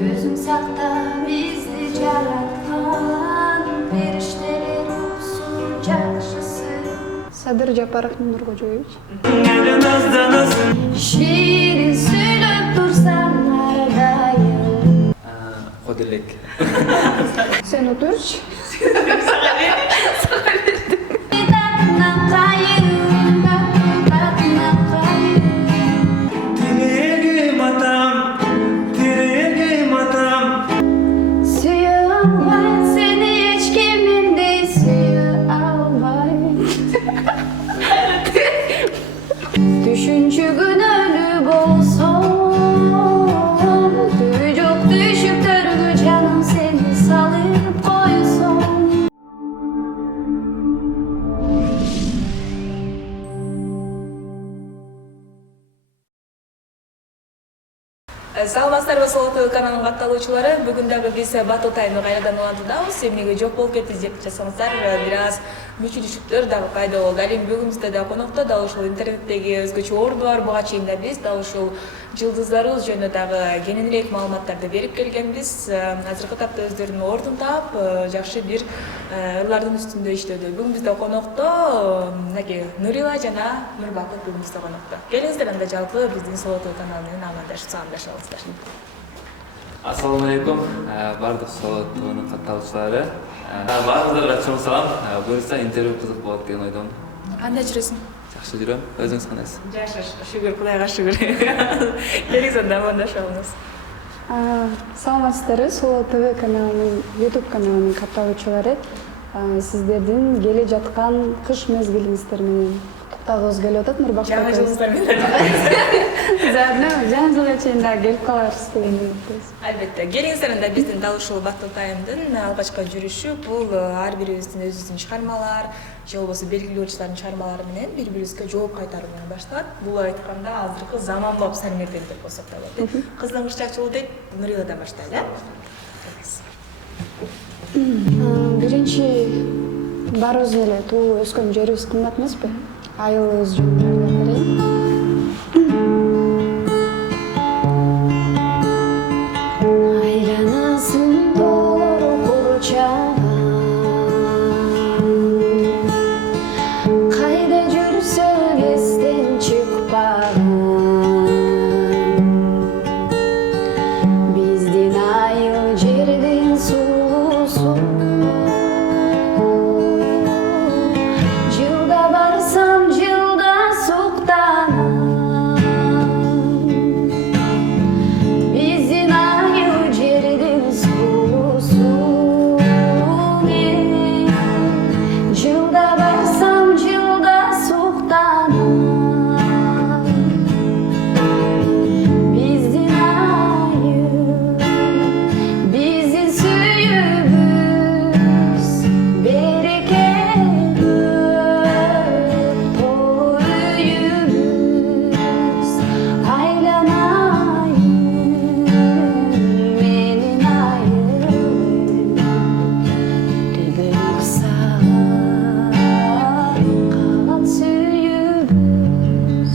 Özüm sakta bizi yaratkan perişteler olsun жақшысы. Садыр Жапаров Нуркожоевич. Şiirin söylüp dursan aradayım. Kodilek. Sen otur. Düşüncü gün ölüp olsun, tüy çok düşüp dörgü canım seni salıp koysun. Саламатсыздарбы, Соло ТВ каналынын катталуучулары. Бүгүн дагы биз Battle Time'ы кайрадан улантуудабыз. Эмнеге жок болуп кетти деп жасаңыздар, бир аз мүчүлүшүктөр дагы пайда болду. Ал эми бүгүн бизде да конокто дал ушул интернеттеги өзгөчө орду бар. Буга чейин да биз дал ушул жылдыздарыбыз жөнүндө дагы кененирээк маалыматтарды берип келгенбиз. Азыркы тапта өздөрүнүн ордун таап, жакшы бир ырлардын үстүндө иштөөдө. Бүгүн бизде конокто мынакей Нурила жана Нурбакыт бүгүн бизде конокто. Келиңиздер, анда жалпы биздин Соло ТВ каналы менен амандашып саламдашабыздар. Ассаламу алейкум, бардык Соло ТВнын катталуучулары. Баарыңыздарга чоң салам. Буюрса интервью кызык болот деген ойдомун. Кандай жүрөсүң? Жакшы жүрөм. Өзүңүз кандайсыз? Жакшы, шүгүр, Кудайга шүгүр. Келиңиз, анда амандашабыз. Саламатсыздарбы, Соло ТВ каналынын YouTube каналынын катталуучулары. Сиздердин келе жаткан кыш мезгилиңиздер менен куттуктагыбыз келип атат. Нурбакыт Жаңы жылыңыздар менен. Заодно жаңы жылга чейин дагы келип каларбыз деген үмүттөбүз. Албетте. Келиңиздер, анда биздин дал ушул Battle Time'дын алгачкы жүрүшү бул ар бирибиздин өзүбүздүн чыгармалар, же болбосо белгилүү oyuncuların чыгармалары менен бири-бирибизге жооп кайтаруу менен башталат. Бул айтканда азыркы заманбап сармерден деп болсок да болот. Кыздын кышчакчылыгы дейт, Нуриладан баштайлы, Биринчи баарыбыз эле туулуп өскөн жерибиз кымбат эмеспи? Айылыбыз жөнүндө берейин. Aylanasın doğru kuracağım. Kayda жүрсө естен çıkpağım. Биздин айыл жердин сулусу. Жылда барсам жылда суктанам. Биздин айыл жердин сулусу. Жылда барсам жылда суктанам. Биздин айыл, биздин сүйүүбүз берекелүү, толуу үйүбүз. Айланайын менин айылым, түбөлүк сагат калат сүйүүбүз.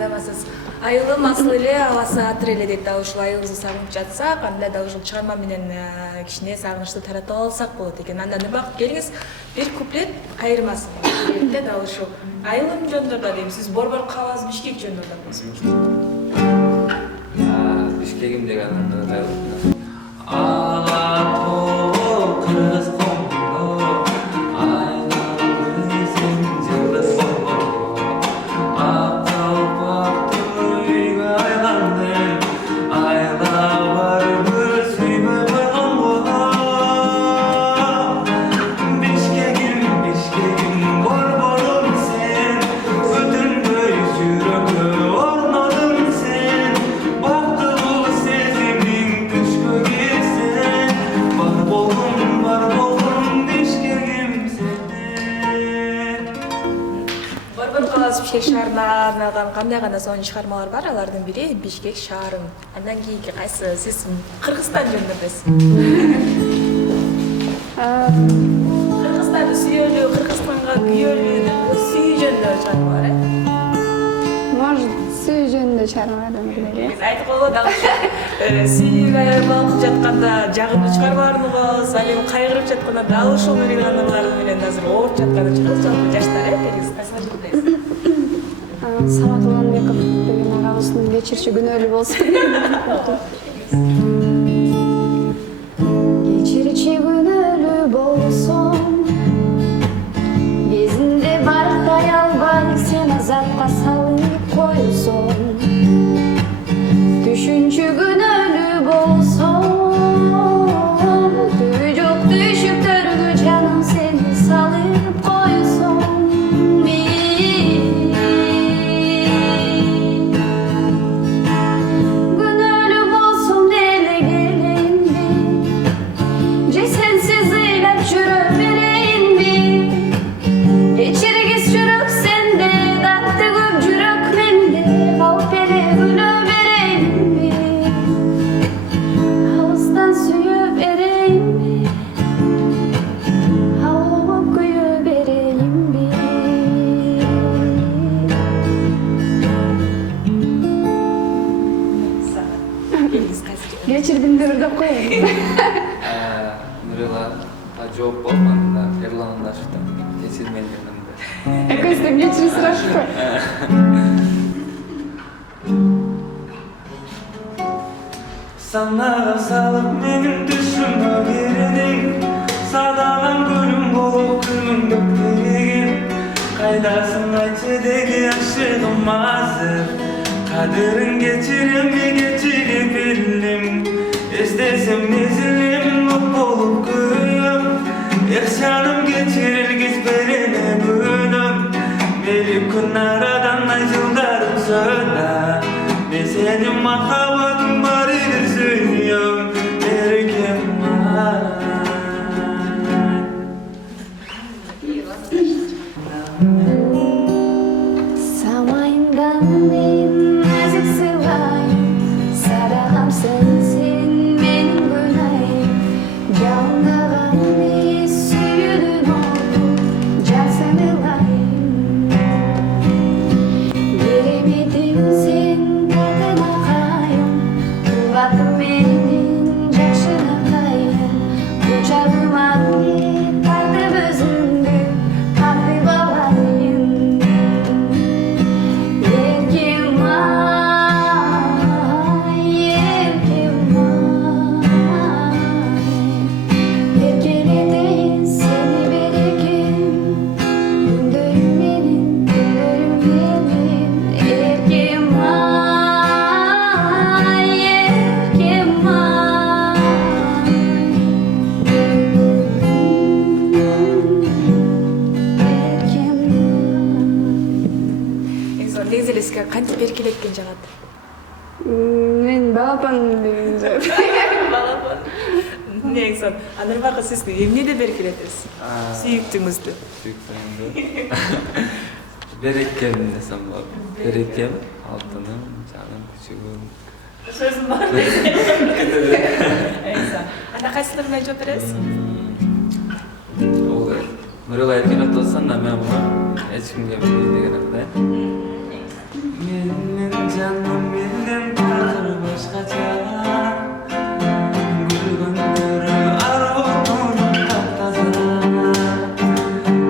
азаматсыз. Айылым асыл эле, аласы атыр эле дейт. Дал ушул айылыбызды сагынып жатсак, анда дал ушул чыгарма менен кичине сагынычты таратып алсак болот экен. Анда Нурбакыт, келиңиз, бир куплет кайырмасын. Биринде дал ушул айылым жөнүндө да дейм. Сиз Борбор калабыз, Бишкек жөнүндө да болсоңуз. Бишкегим деген айыл. Алатоо кыргыз коңго, айналгысың жылдыз коңго. Ак калпактуу үйгө айландым, айлабарбы сүймөй койгонго. Бишкегим, Бишкегим, борборум сен, өтүнбөй жүрөгкө орнодуң сен. Бактылуу сезимиң түшкө кирсен, бар болгум Бишкегим сен. Борбор калабыз, Бишкек шаарына арналган кандай гана сонун чыгармалар бар. Алардын бири Бишкек шаарым. Андан кийинки кайсы? Сиз Кыргызстан жөнүндө билесиз. Кыргызстанды сүйөлүү, Кыргызстанга күйөлүү, сүйүү жөнүндө чыгармалар, Может, сүй жөнүндө чыгармалардан бири Биз айтып койгон дагы сүйүп аябалып жатканда жагымды чыгарбаарыңыз, ал эми кайгырып жатканда дал ушул Нурила анамдардын менен азыр ооруп жатканы чыгат, жалпы жаштар келиңиз кайсыга жолдойсуз? Самат Уланбеков деген агабыздын кечирчи күнөөлүү болсун. Кечирчи күнөөлүү болсун, кезинде барктай албай сен азапка салып койсоң. Түшүнчү күнөөлүү болсоң, түбү жок түшүктөргө жаным сени салып койсоң. Күнөөлүү болсоң деле келейинби, же сенсиз ыйлап жүрө берейинби? Кечиргис жүрөк сенде, датты көп жүрөк менде, калп эле күлө берейинби? Алыстан сүйө берейинби? Алып күйө берейинби? Келиңиз кайсы? Кечирдимдер деп коеюн. Нурила жооп болгондо Эрлан Андашевден кечирмен дегенде. Экөөсүнөн кечирим сурашпы? Санаға салып менің түсіме бердің, садаған гүлім болып күлміңді берген. Қайдасың айтшы деге ашығым азыр, қадірін кечиремби кечире бердім. Естесем мезілемін от болып күйім, жаным кечирилгиз берене күнім. Мели күн арадан ай жылдарым сөна, мен сенің махаббатың бар едір сүйім, берекем ай. Самайында мен нәзік сыйлайын, сарағам сенсің менің күнәйым. Жалындағанды сүйудің оты, жан санылайын. Беремедім сен татына қайым, туғатым менің жақшына қайым. Құшағыма не тартып өзіңді тартып алайын. Еркем ай, еркелетейін сені берекем, күндерім менің, күндерім менің. Еркем ай, еркем Негизи эле сизге кантип беркелеткен жагат? Мен балапан деген жок. Негизи Нурбакы сиз эмнеде беркелетесиз? Сүйүктүңүздү. Сүйүктөрүмдү. Берекем десем болот. Берекем, алтыным, жаным, күчүгүм. Сөзүм бар. Анда кайсыдыр менен жооп бересиз? Нурила эркелеп турсаң да мен буну эч кимге бербейм деген андай. Менің жаным менден тағдыр башқаша, күлгөндөрү арболтунуп таптаза.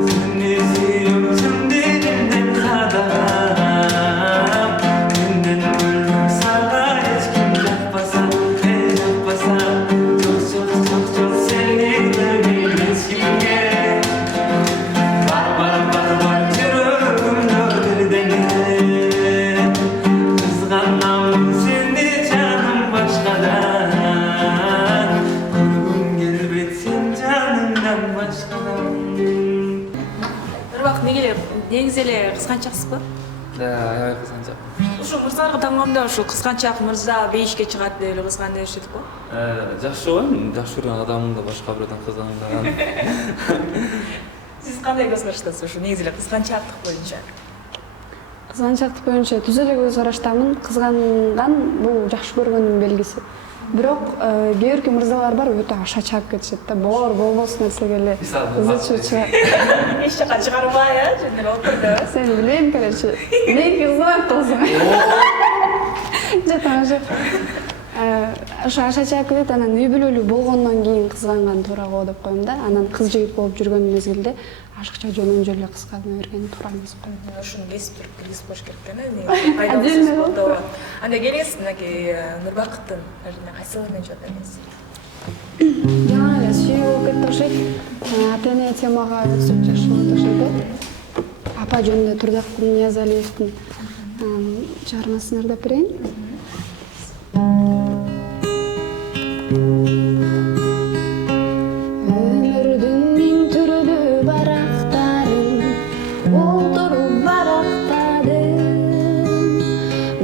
Сени сүйүп чын дегенден садагам, менден бөлүп сага эч ким жакпаса, жок сени бербейм эч кимге. Бар жүрөгүмдө бирдеңе, кызганамын сени жаным башкадан, көргүм келбейт сен жаныңдан башкадан. Нурбак негизи эле кызганчаксызбы? Аябай кызганчак. Ушу мырзаларга таңгамда ушу кызганчак мырза бейишке чыгат деп эле кызган дешет го. Жакшы го, жакшы көргөн адамыңды башка бирөөдөн кызганган. Сиз кандай көз караштасыз ушу негизи эле кызганчактык боюнча? Кызганчактык боюнча түз эле көз караштамын. Кызганган бул жакшы көргөндүн белгиси. Бирок кээ бирки мырзалар бар, өтө аша чаап кетишет да. Болбос нерсеге эле ызычуу чыгат. Эч жака чыгарбай, жөндөп отурду. Сен билбейм, короче. Меники кызганат болсоң. Жок, ошо аша чаак дейт, анан үй бүлөлүү болгондон кийин кызганган туура го деп коем да. Анан кыз жигит болуп жүргөн мезгилде ашыкча жөнөн жөлө кызгана берген туура эмес го. Ушуну кесип киргизип коюш керек да, эмне пайдалуу болду. Анда келиңиз, мынакей Нурбакыттын кайсыларын жок эмес. Жаңа эле сүйүү болуп кетти окшойт. Ата-эне темага өтүп жакшы болот окшойт. Апа жөнүндө Турдакул Ниязалиевдин чыгармасын ырдап берейин. Өмүрдүн миң түрлүү барактарын олтуруп барактадым.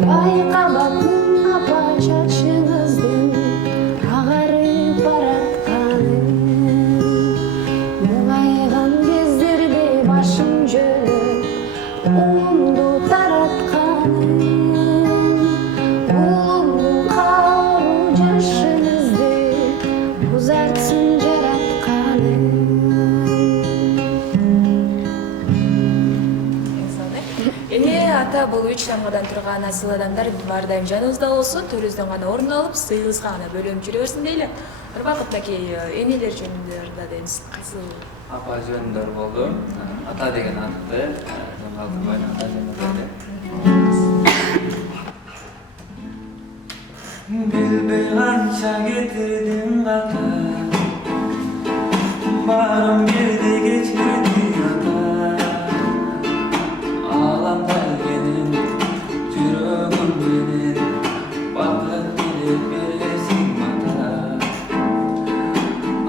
Байкабапмын апа чачыңыздын агарып баратканын. Муңайган кездерде башым жөлөп улумду таратканын. Улумдун каалуу жашыңызды узартсын жаратканын. Эне ата бул 3 тамгадан турган асыл адамдар ар дайым жаныбызда болсун, төрүбүздөн гана орун алып, сыйыбызга гана бөлөнүп жүрө берсин дейли. Нурбакыттакей энелер жөнүндө ырдадыңыз. Кайсыл? Апа жөнүндө болду. Ата деген атты Алтынбай ата жөнүндө. Bilbey kança getirdim kata Barım girdi geçirdi yata Ağlamlar benim, yüreğim benim Bakıp gidip birlesin mata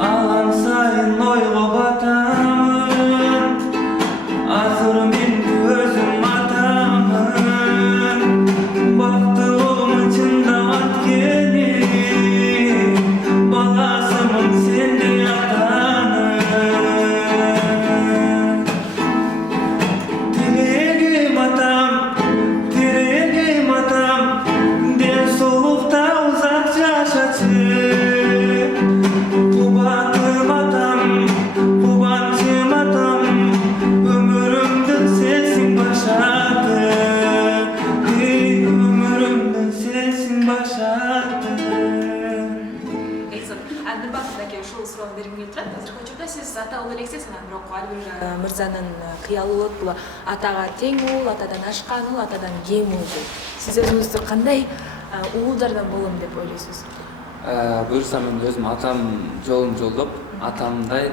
Ağlam sayın oylu batamın Azırım indi özüm atamın Baktığım içinde at geni Balasımın senin atanın Dileğim atam, dileğim atam Den solukta uzak yaşasın Kubatım atam, kubatım atam Ömrümden sensin başardı Ömrümden sensin başardı Нурбакыттакей ушул суроону бергим келип турат. Азыркы учурда сиз ата боло элексиз, анан бирок ар бир мырзанын кыялы болот бул атага тең уул, атадан ашкан уул, атадан кем уул деп. Сиз өзүңүздү кандай уулдардан болом деп ойлойсуз? Буюрса мен өзүм атам жолун жолдоп, атамдай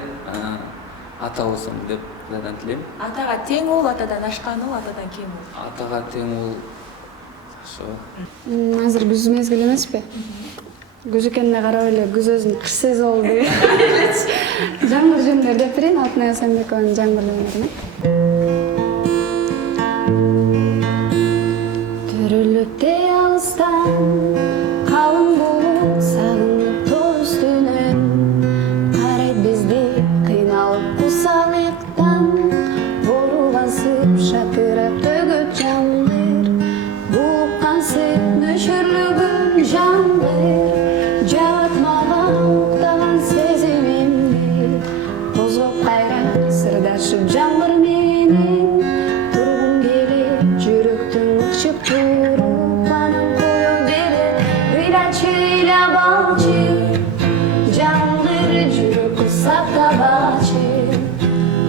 ата болсом деп Кудайдан тилейм. Атага тең уул, атадан ашкан уул, атадан кем уул. Атага тең уул ошо. Азыр күз мезгили эмеспи? Күз экенине карап эле күз өзүн кыш сезип алды. Жаңбыр жөнүндө ырдап берейин, Алтынай Асанбекованын жаңбыр жөнүндө. Төрөлүп те алыстан калың болуп сагынып тоо үстүнөн карайт бизди кыйналып кусалыктан бору басып шатырап төгөт жаңбыр булуп кансып нөшөрлөгөн жаңбыр жаатмаган уктаган сезимимди козгоп кайра сырдашып жаңбыр менен тургум келип жүрөктүн ыкчып туруп анан кое берип ыйлачы ыйлап алчы жаңбыр жүрөккө сактабачы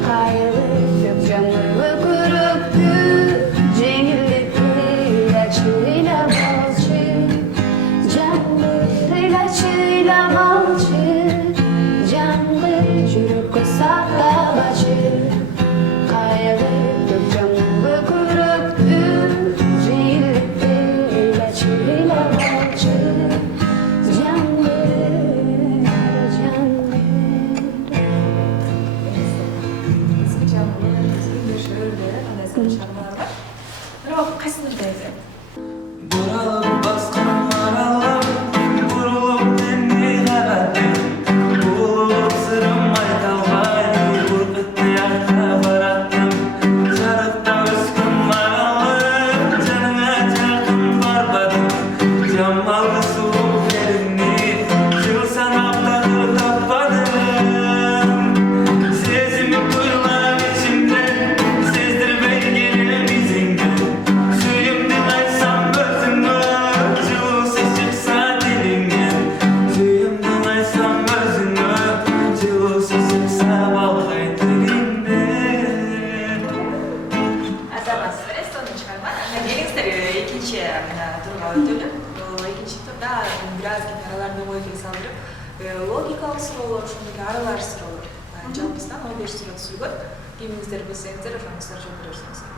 кайылып жаңбыр өкүрөктү жеңилдетип ыйлачы ыйлап алчы жаңбыр бир аз араларды ой келе салдырып логикалык суроолор ошондой эле аралаш суроолор жалпысынан 15 суроо түзүлгөн кимиңиздер билсеңиздер ошоңуздар жооп бере берсеңиздер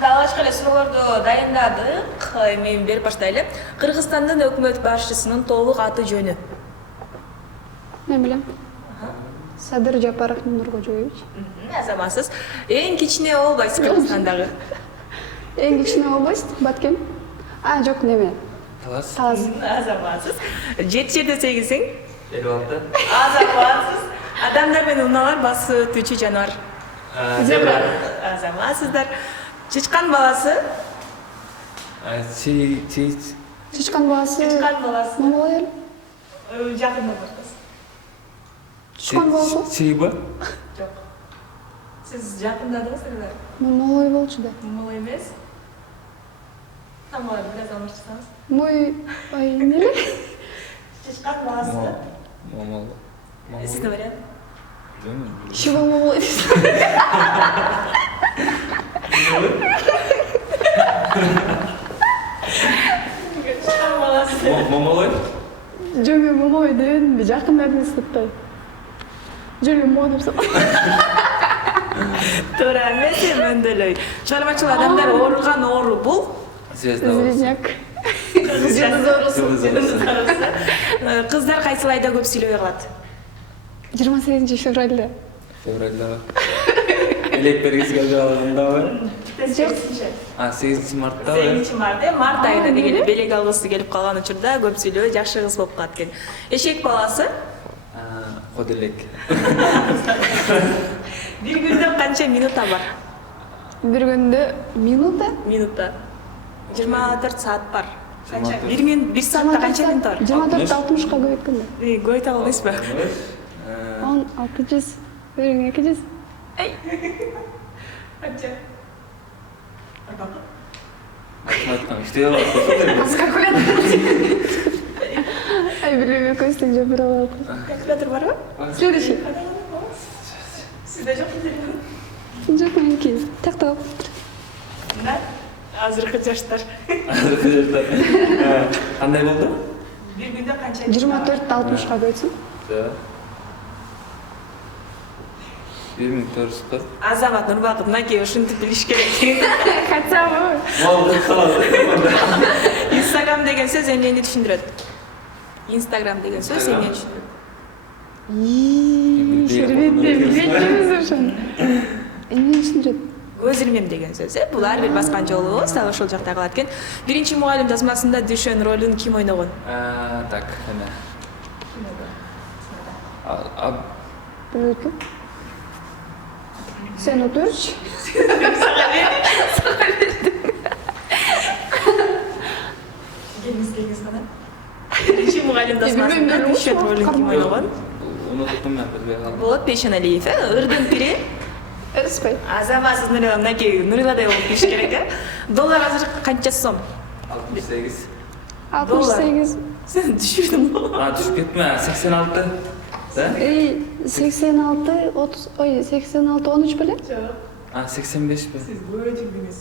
алгачкы эле суроолорду дайындадык. Эми берип баштайлы. Кыргызстандын өкмөт башчысынын толук аты жөнү. Мен билем. Садыр Жапаров Нуркожоевич. Азаматсыз. Эң кичине область Кыргызстандагы. Эң кичине область Баткен. Жок, неме. Талас. Талас. Азаматсыз. 7 8-сиң. 56. Азаматсыз. Адамдар менен унаалар басып өтүүчү жаныбар. Зебра. Азаматсыздар. Чычкан баласы. Чычкан баласы. Чычкан баласы. Мамалай Жакында барсыз. Чычкан баласы. Чейба? Жок. Сиз жакындадыңыздар. Мамалай болчу да. Мол эмес. Тамалар бир аз алмаштырсаңыз. Мой неле? Чычкан баласы. Мамал. Сиздин вариант. Чего мамалай? Чычкан баласы. Мамалай? Жөмө мамалай дебедимби? Жакындадыңыз сыптай. Жөмө мамалай деп Туура эмес, мөндөйлөй. Чыгармачыл адамдар ооруган оору бул. Звезняк. Кыздар кайсы айда көп сүйлөбөй калат? 28 февралда. Февральда. Элек бергизге жалгандабы? Жок. 8 мартта. 8 март айында деген белек алгысы келип калган учурда көп сүйлөбөй жакшы кыз болуп калат экен. Эшек баласы? Коделек. Бир күндө канча минута бар? Бир күндө минута? Минута. 24 саат бар. Канча? Бир саатта канча минут бар? 24 60-ка көбөйткөн да. Көбөйт албайсызбы? 10 600 200. Канча? Математиканы иштеп Билбейм, көзтүн жапыра алат. Калькулятор барбы? Следующий. Сизде жокпу? Жок, меники. Тактап. Да? Азыркы жаштар. Кандай болду? Бир күндө канча? 24 60-ка көбөйтсүн. 1440. Азамат Нурбаков мынакей ушинтип билиш керек. Хотя бы. Инстаграм деген сөз эмнени түшүндүрөт? Инстаграм деген сөз эмнени түшүндүрөт? Шербетте билетчимиз ошону. Эмне түшүндүрөт? Көз ирмем деген сөз. Бул ар бир баскан жолубуз, дал ошол жакта калат экен. Биринчи мугалим тасмасында Дүшөн ролун ким ойногон? Так, эме. Bilmiyorum. Sen otur. Келиңиз кана. Биринчи мугалим тасмасында Дүшөн ролун ким ойногон? Унуттум мен, билбей калдым. Болот Бейшеналиев, ырдын пири. Эрспей. Азаматсыз Нурила, мынакей Нуриладай болуп билиш керек, Доллар азыр канча сом? 68. 68. Сен түшүрдүң бу? Түшүп кетме, 86. Да? 86 30 ой 86 13 беле? Жок. 85 бе? Сиз көбөй жүрдүңүз.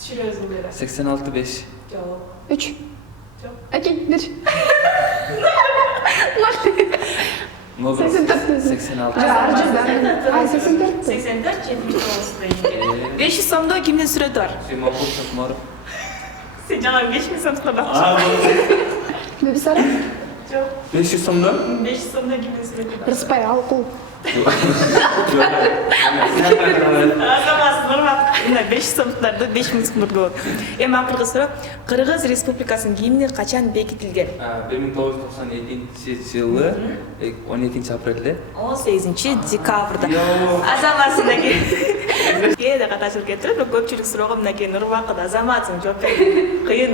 Түшүрөбүз бул жерде. 86 5. Жок. 3. Жок. Окей, 1. 86. Ар жерде. 84. 84 жетинчи тоғызда экен. 500 сомдо кимдин сүрөтү бар? Мапут Сатмаров. Сен жаңа 5000 сом сұрап. Бебисара? Жоқ. 500 сомдо? 500 сомдо кимдин сүрөтү бар? Рыспай алкул. Азамат Нурбаков. Мына 500 сомдарды 5000 сомдорго болот. Эми акыркы суроо. Кыргыз Республикасынын гимни качан бекитилген? 1997 жылы 12 апрелде. 18 декабрда. Азаматсындагы кээде каташылып кетип, бирок көпчүлүк суроого мынакей Нурбаков Азаматсың жооп бер. Кыйын.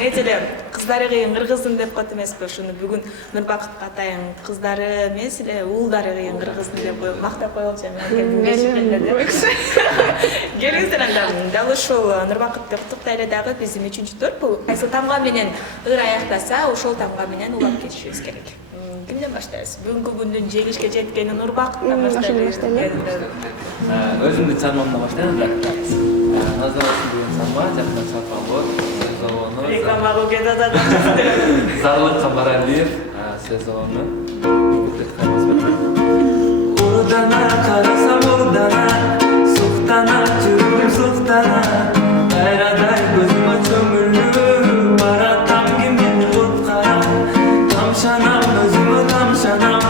Эжеле кыздары кыйын кыргыздын деп коет эмеспи? Ушуну бүгүн Нурбаковго атайын кыздары эмес эле уулдары кыйын кыргыздын деп коюп мактап коелучу эми. Келиңиздер анда дал ушул Нурбаковду куттуктайлы дагы биздин 3-тур. Бул кайсы тамга менен ыр аяктаса, ошол тамга менен улап кетишибиз керек. Ким эмнеден баштайбыз? Бүгүнкү күндүн жеңишке жеткенин урбактан Ошондон баштайлы. баштайлы. Өзүмдүн чармамдан баштайм да. Назарат деген чарма жакында чапкан болот. Сезону. Реклама кылып кетип атат. Зарлыкка баралиев сезону. Urdana karasam urdana Suhtana жүрүм суhtana Кайрадай көзүмө чөмүлүп баратам кимдин куткарам Тамшанам өзүмө тамшанам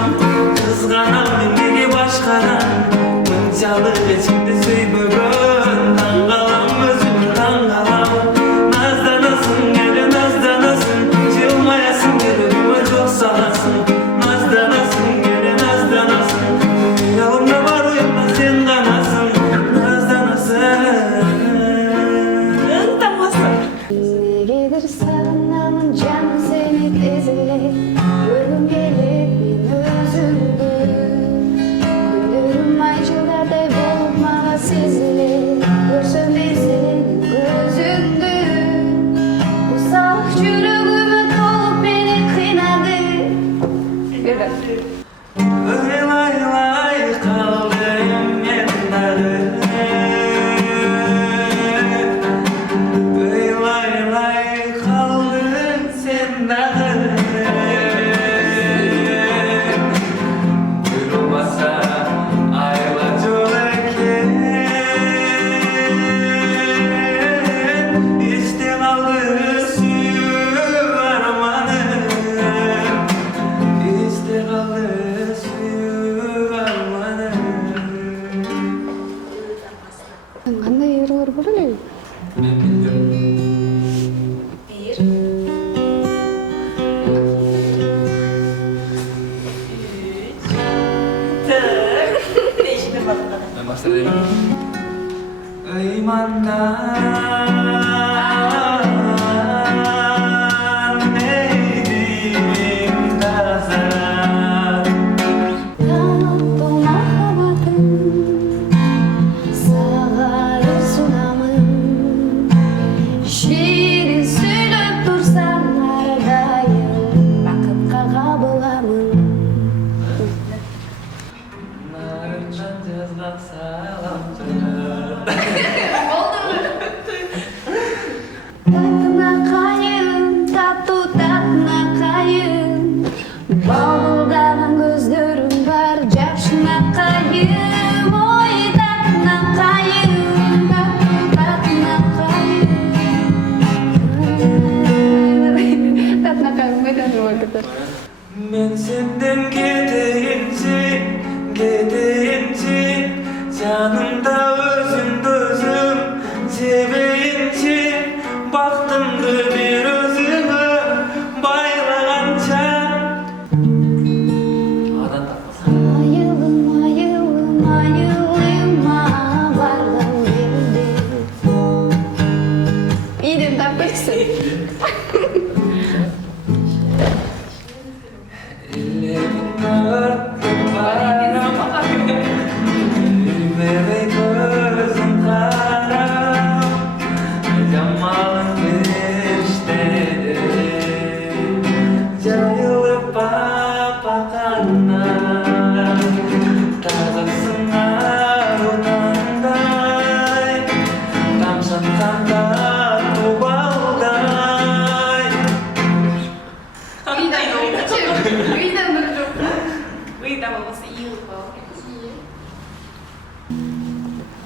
Кызганам эмнеге башкарам Мынчалык эч кимди сүйбөгөн Таң калам өзүмө таң калам Назданасың эле назданасың Жылмаясың келип жок саласың Назданасың эле назданасың Ялымда бар уюмда сен канасың Назданасың Ынтамасың. Негедир сагынамын жаным сени эзелеп көргүм келет мен өзүңдү күндөрүм ай жылдардай болуп мага сезилет көрсөм мен сенин көзүңдү усак жүрөгүмө толуп мени кыйнады. Ыйлай калдым мен дагы Ыйлай калдың сен дагы Болмаса айла жок экен Ичте калды сүйүү арманым Ичте калды сүйүү арманым Кандай ыйырылар бар эле? Мен билбейм. Бир. Değişimi bakın. Мен баштайм. Ыймандан нейдим таза Таптым махаббатым сага ыр сунамын ширин сүйлөп турсаң ардайым бакытка кабыламын. Нарындан жазган саламчы Татына кайын, таттуу татына кайын балдаган көздөрүм бар жашына кайын ой татына кайын, таттуу татына кайын. Татына кайын мыйдан болуп кетер. Мен сенден кетейинчи жанымда өзүмдү өзүм жебейинчи бактымды бир өзүңө байлаганча Адан таппасам. Айылым, айылым, айылыма барган келди. Ийден тапкырсың. Элегин өрттүп барам Билбебей көзүм карап Жамалың периштедей Жайылып баканнан Тазырсың ару таңдай Тамшатканда тубалдай Выйда болбосо ийилип калып.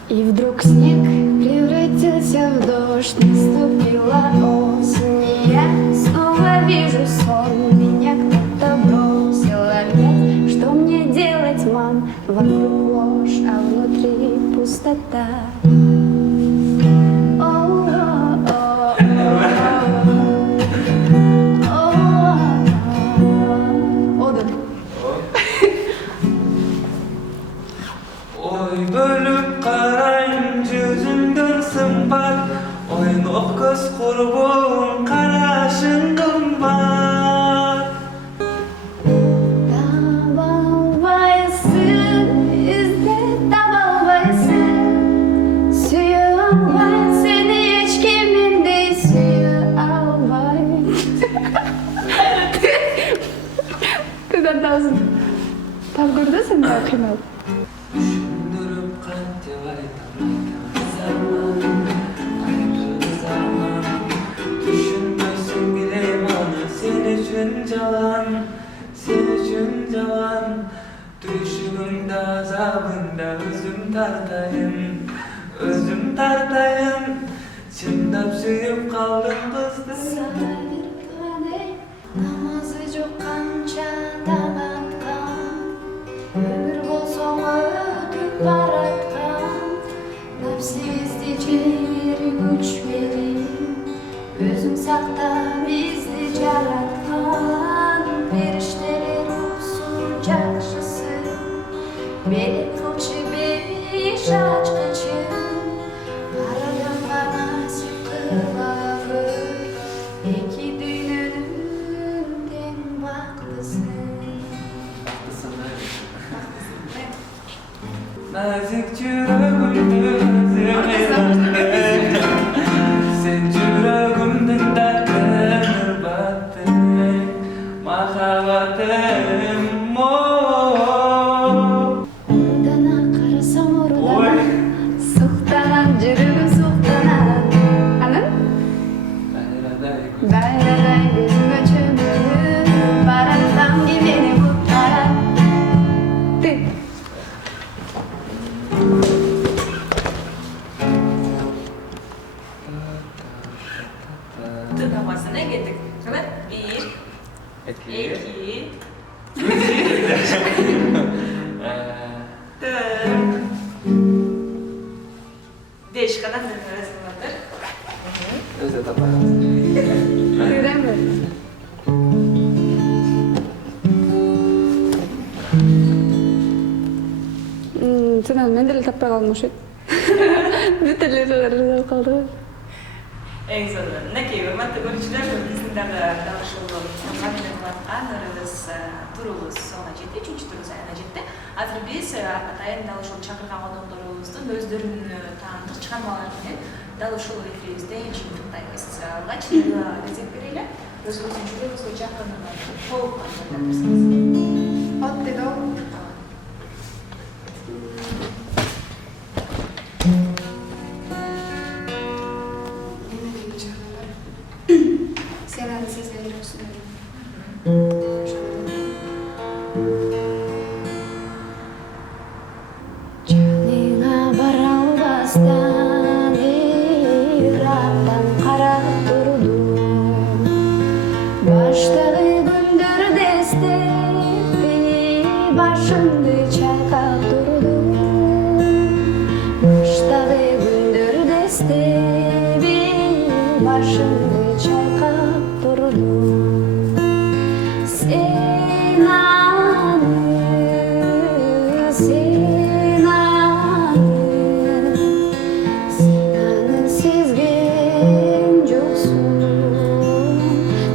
И вдруг снег превратился в дождь, наступила осень, и я снова вижу сон. Меня кто-то бросил опять. Что мне делать, мам? Вокруг ложь, а внутри пустота. Ой бөлүп карайм жүзүңдөн сымбат Ойноқ көз курбуң карашың кымбат Таба албайсың, издеп таба албайсың. Сүйө албайм сени эч ким мендей сүйө албайм. Тыдан бер да сен дагы кыйналып. Düşündürüp kantip aytamam zaman Ayrı zaman Düşünmüyorsun bile bana Sen için cavan Sen için cavan Düşümünde azabında Özüm tartayım Çındap suyup kaldım kızdı Namazı жоқ қанша тағатқан өмір болса өтіп баратқан нәпсімізді жері өшпелі өзің сақта бізді жаратқан періштелер болсын жақшысы мелек қылшы беш ашқышы бар адамға насип қылағы екі дүйнөнүн тең бактысы Nazik yüreğimde özüme Sen yüreğimden dertlenir battın Mahabatım o Ұрдана қарасам ұрдана суқтанам жүрегім суқтанам Анан Bayraday дайрадай көзүмө чөмүлүп баратам ки мени куткарат. Ты Тыңдамасына келдік. Кімет? Bir, Eki iki, dört, beş. Kanatın arasındadır. Özde taparız тыйдан бер. Сен мен деле таппай калдым окшойт. Бүт эле ырып калды. En sonunda Neke hürmetli görüşler bizim de danışıldı. Anlarımız turumuz sona жетти, üçüncü turumuz ayına жетти. Hazır biz Atay'ın dalışıl çakırgan adamlarımızın özlerinin tanıdık çıkarmalarını dalışıl efirimizde için tuttayız. Laçınıda rezek vereyle özümüzün жүрегімізге жақынына толық қандырмысыз. От деди ал. сен аны сезген жоқсың жаныңа бара албастан ирактан қарап тұрдым баштагы күндөрдө эстепи башымды чайкап турдум баштагы күндөрдө эстепи башымды чайкап турдум сен аны сезген жоқсың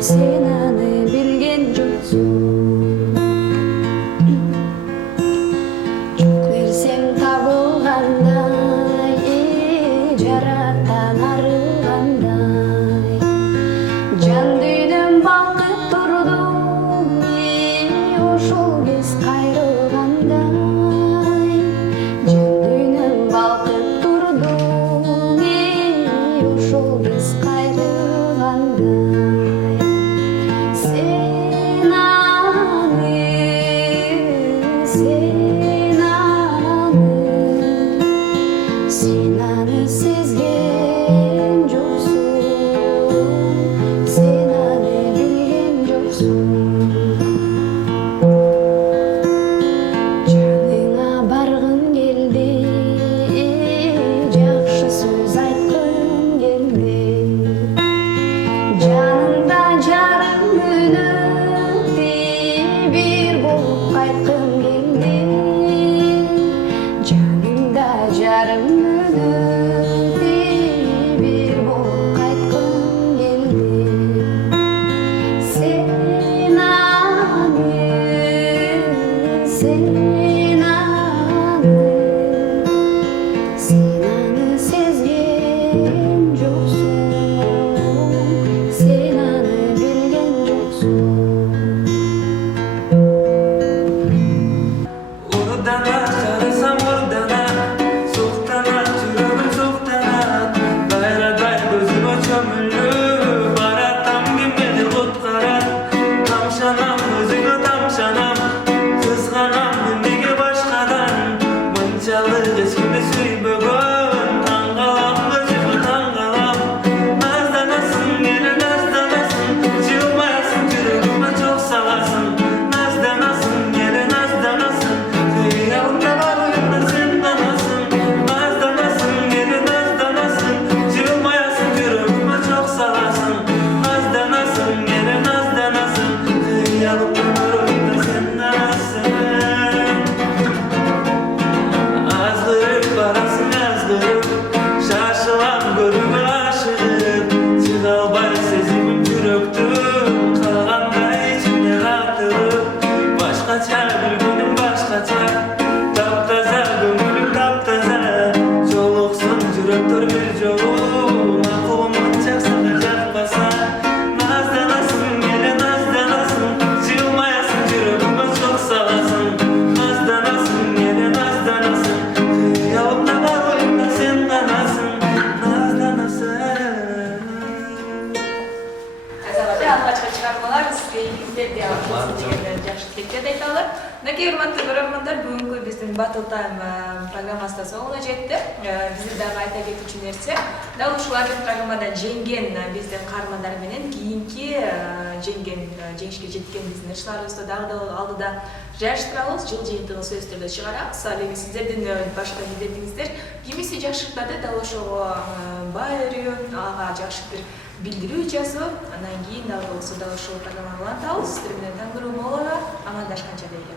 сен аны білген жоқсың жоқ нерсең табылғандай жараттан арылғандай жан дүйнөм балкып турдум ошол кез кайрылгандай жан дүйнөм балкып турдум ошол кез кайрылгандай сен аны сезген жоқсың сен аны білген жоқсың жаныңа барғың келді жақсы сөз айтқың келді жаныңда жарым өтті бір болып қайтқың келді жаныңда жарым өтті бір болып қайтқың келді сен аны сезген жоқсың сен аны білген жоқсың отур бир жолу макулум анча сага жакпаса назданасың эле назданасың жылмаясың жүрөгүмө сок саласың назданасың эле назданасың кыялымда бар оюмда сен ганасың назданасың. Азаматы алгачкы чыгармалар сизге илимдерди алып деген жакшы тилектерди айталы. Мынакей урматтуу көрөрмандар, бүгүнкү биздин Battle Time программасы соңуна жетти. Бизди дагы айта кетүүчү нерсе, дал ушулардын программадан жеңген биздин каармандар менен кийинки жеңишке жеткен биздин ырчыларыбызды дагы алдыда жайыштырабыз, жыл жыйынтыгын сөзсүз түрдө чыгарабыз. Ал эми сиздердин башка милдетиңиздер кимиси жакшыртады, дал ошого баа өрүү, ага жакшы бир билдирүү жасап, анан кийин дагы болсо дал ушул программаны улантабыз. Сиздер менен таң көрүү молуга амандашканча дейли.